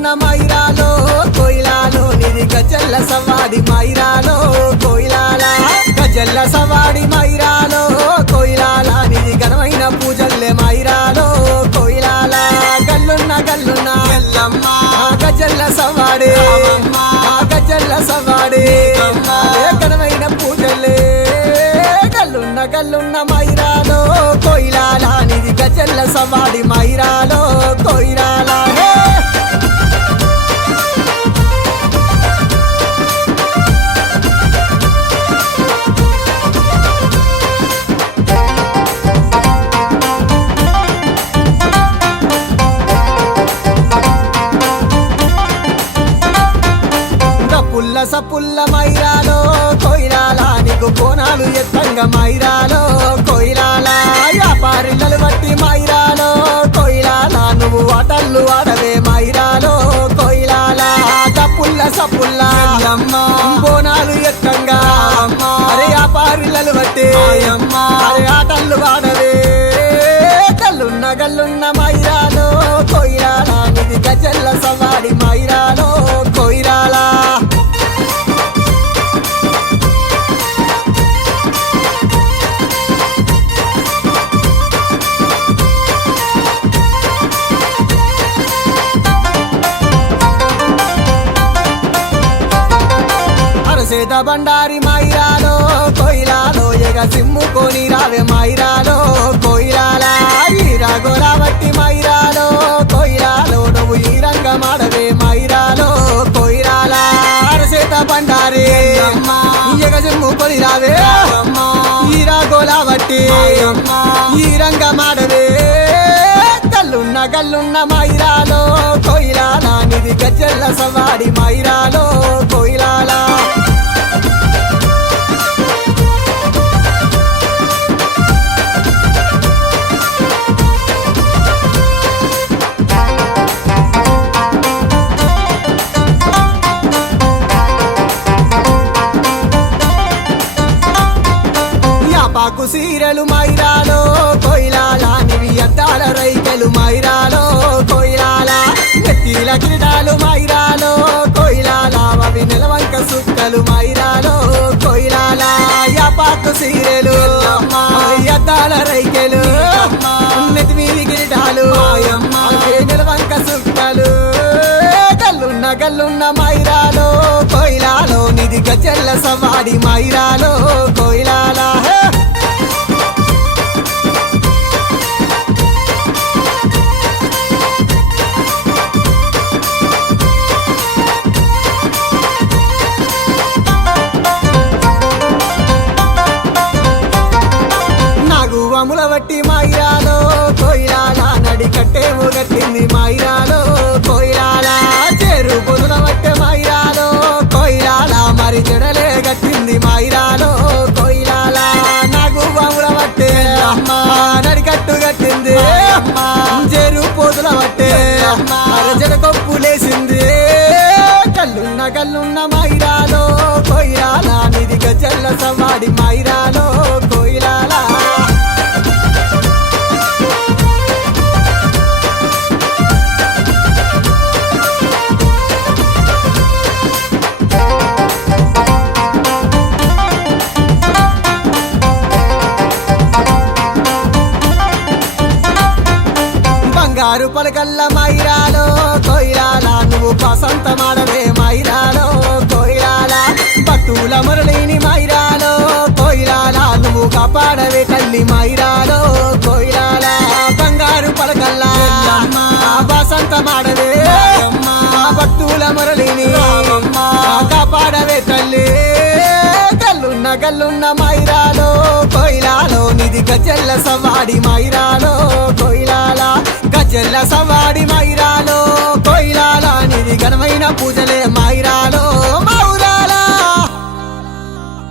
గల్లున్న మైరాలో కోయిలాలో నిది గజల్ల సవాడి మైరాలో కోయిలాల గజల్ల సవాడి మైరాలో కోయిలాల నిది ఘనమైన పూజల్లే మైరాలో కోయిలాల గల్లున్న ఎల్లమ్మ గజల్ల సవాడి గజల్ల సవాడి ఘనమైన పూజల్లే గల్లున్న మైరాలో కోయిలాల నిది గజల్ల సవాడి మైరాలో కోయిలాల పుల్ల మైరాలో కోయిలాల నీకు కోనాలు ఎత్తంగా మైరాలో కోయిలాల వ్యాపారిల్లలు బట్టి మైరాలో కోయిలాల నువ్వు ఆటళ్ళు ఆడవే మైరాలో కోయిలాల పుల్ల సపుల్ల బోనాలు ఎత్తంగా అరే వ్యాపారిల్లలు బట్టి అరే ఆటళ్ళు ఆడవే గల్లున్న మైరాలో కోయిలాల నిది గజల్ల సవాడి మైరాలో కోయిలాల సేద బండారి మైరాలో కోయిలాలో ఎగ సిమ్ముకొని రావే మైరాలో కోయిలాల ఈరా గోరావట్టి మైరాలో కోయిలాలో నువ్వు ఈ రంగమాడవే మైరాలో కోయిలాల అరసేత బండారి ఎగ సిమ్ముకొని రావే ఈరా గోరావట్టి ఈ రంగమాడవే గల్లున్న మైరాలో కోయిలాల నిది గజల్ల సవాడి మైరాలో కోయిలాల పాకు సీరలు మైరాలో కోయిలాల నివి అద్దాల రైకెలు మైరాలో కోయిలాల నెత్తిల కిరీటాలు మైరాలో కోయిలాల అవి నెలవంక సుక్కలు మైరాలో కోయిలాల పాకు సీరలు అద్దాల రైకెలు నెత్తి మీది కిరీటాలు నెలవంక సుక్కలు గల్లున్న మైరాలో కోయిలాలో నిది గజల్ల సవాడి మైరాలో కోయిలాల నాగువముల వట్టి మైరాలో కోయిలాల నడి కట్టేము గట్టింది మైరాలో కోయిలాల చేరు పొదుల వట్టె మైరాలో కోయిలాల మరి చెడలే గట్టింది మైరాలో కోయిలాల నాగువముల వట్టె నడి కట్టు గట్టింది చేరు పొదుల వట్టె జడ కొప్పులేసింది గల్లున్న మైరాలో కోయిలాల నిది గజల్ల సవాడి మైరాలో కోయిలాల బంగారు పలకల్ల మైరాలో కోయిలాల నువ్వు వసంత మాడవే మైరాలో కోయిలాల భక్తుల మురళిని మైరాలో కోయిలాల నువ్వు కాపాడవే తల్లి మైరాలో కోయిలాల బంగారు పలకల్ల వసంత మాడవే భక్తుల మురళిని కాపాడవే తల్లి గల్లున్న మైరాలో కోయిలాలో నిది గజల్ల సవాడి మైరాలో కోయిలాల గజల్ల సవాడి మైరాలో కోయిలాల నిది ఘనమైన పూజలే మైరాలో మౌరా